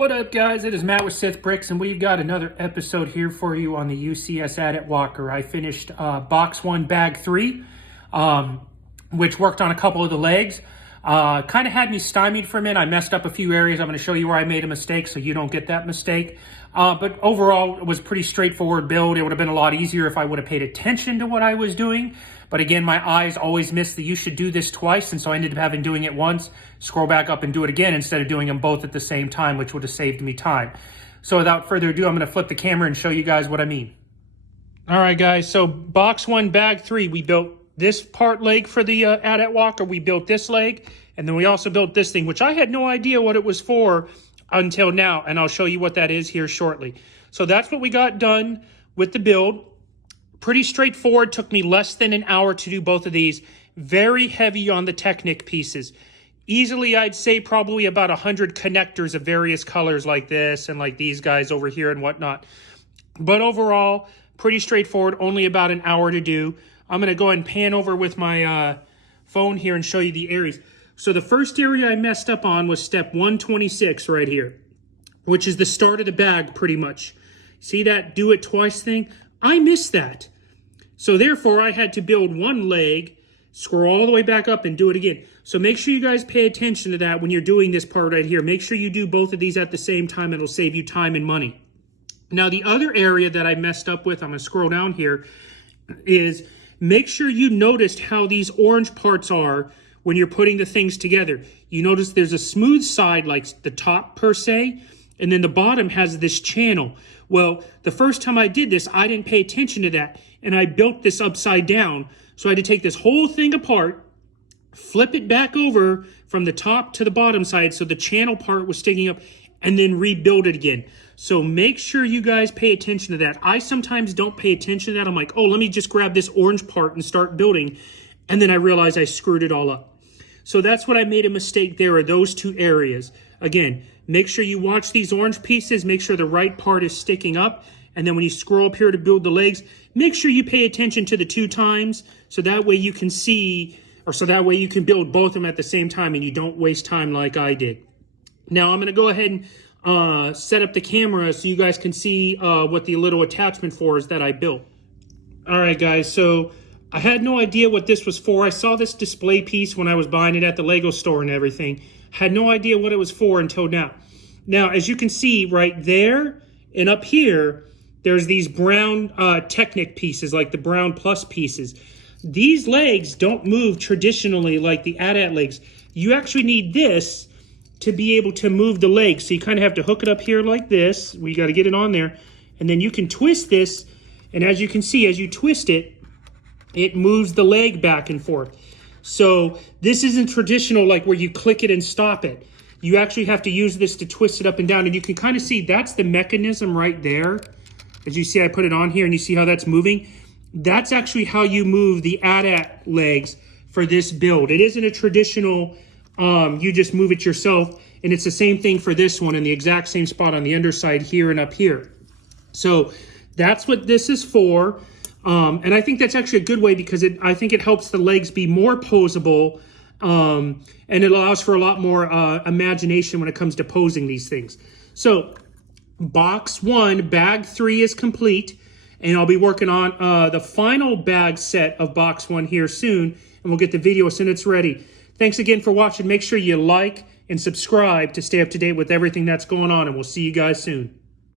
What up, guys? It is Matt with Sith Bricks, and we've got another episode here for you on the UCS ATAT Walker. I finished box 1, bag 3, which worked on a couple of the legs. Kind of had me stymied for a minute. I messed up a few areas. I'm going to show you where I made a mistake so you don't get that mistake. But overall, it was pretty straightforward build. It would have been a lot easier if I would have paid attention to what I was doing. But again, my eyes always miss the you should do this twice, and so I ended up having doing it once, scroll back up and do it again instead of doing them both at the same time, which would have saved me time. So without further ado, I'm going to flip the camera and show you guys what I mean. All right, guys, so box 1, bag 3, we built this part leg for the ATAT Walker. We built this leg, and then we also built this thing, which I had no idea what it was for until now, and I'll show you what that is here shortly. So that's what we got done with the build. Pretty straightforward. Took me less than an hour to do both of these. Very heavy on the Technic pieces. Easily, I'd say probably about 100 connectors of various colors like this and like these guys over here and whatnot. But overall, pretty straightforward. Only about an hour to do. I'm going to go ahead and pan over with my phone here and show you the areas. So the first area I messed up on was step 126 right here, which is the start of the bag pretty much. See that do it twice thing? I missed that. So therefore, I had to build one leg, scroll all the way back up and do it again. So make sure you guys pay attention to that when you're doing this part right here. Make sure you do both of these at the same time. It'll save you time and money. Now, the other area that I messed up with, I'm going to scroll down here, is make sure you noticed how these orange parts are when you're putting the things together. You notice there's a smooth side, like the top per se, and then the bottom has this channel. Well, the first time I did this, I didn't pay attention to that, and I built this upside down. So I had to take this whole thing apart, flip it back over from the top to the bottom side so the channel part was sticking up, and then rebuild it again. So make sure you guys pay attention to that. I sometimes don't pay attention to that. I'm like, oh, let me just grab this orange part and start building, and then I realize I screwed it all up. So that's what I made a mistake there, are those two areas. Again, make sure you watch these orange pieces, make sure the right part is sticking up, and then when you scroll up here to build the legs, make sure you pay attention to the 2 times, so that way you can see, or so that way you can build both of them at the same time and you don't waste time like I did. Now I'm going to go ahead and set up the camera so you guys can see what the little attachment for is that I built. All right, guys, so I had no idea what this was for. I saw this display piece when I was buying it at the Lego store and everything. Had no idea what it was for until now. Now, as you can see right there and up here, there's these brown Technic pieces, like the brown plus pieces. These legs don't move traditionally like the ATAT legs. You actually need this to be able to move the legs. So you kind of have to hook it up here like this. We got to get it on there. And then you can twist this. And as you can see, as you twist it, it moves the leg back and forth. So this isn't traditional like where you click it and stop it. You actually have to use this to twist it up and down. And you can kind of see that's the mechanism right there. As you see, I put it on here and you see how that's moving. That's actually how you move the ATAT legs for this build. It isn't a traditional, you just move it yourself. And it's the same thing for this one in the exact same spot on the underside here and up here. So that's what this is for. And I think that's actually a good way because I think it helps the legs be more posable, and it allows for a lot more imagination when it comes to posing these things. So box 1, bag 3 is complete, and I'll be working on the final bag set of box 1 here soon, and we'll get the video as soon as it's ready. Thanks again for watching. Make sure you like and subscribe to stay up to date with everything that's going on, and we'll see you guys soon.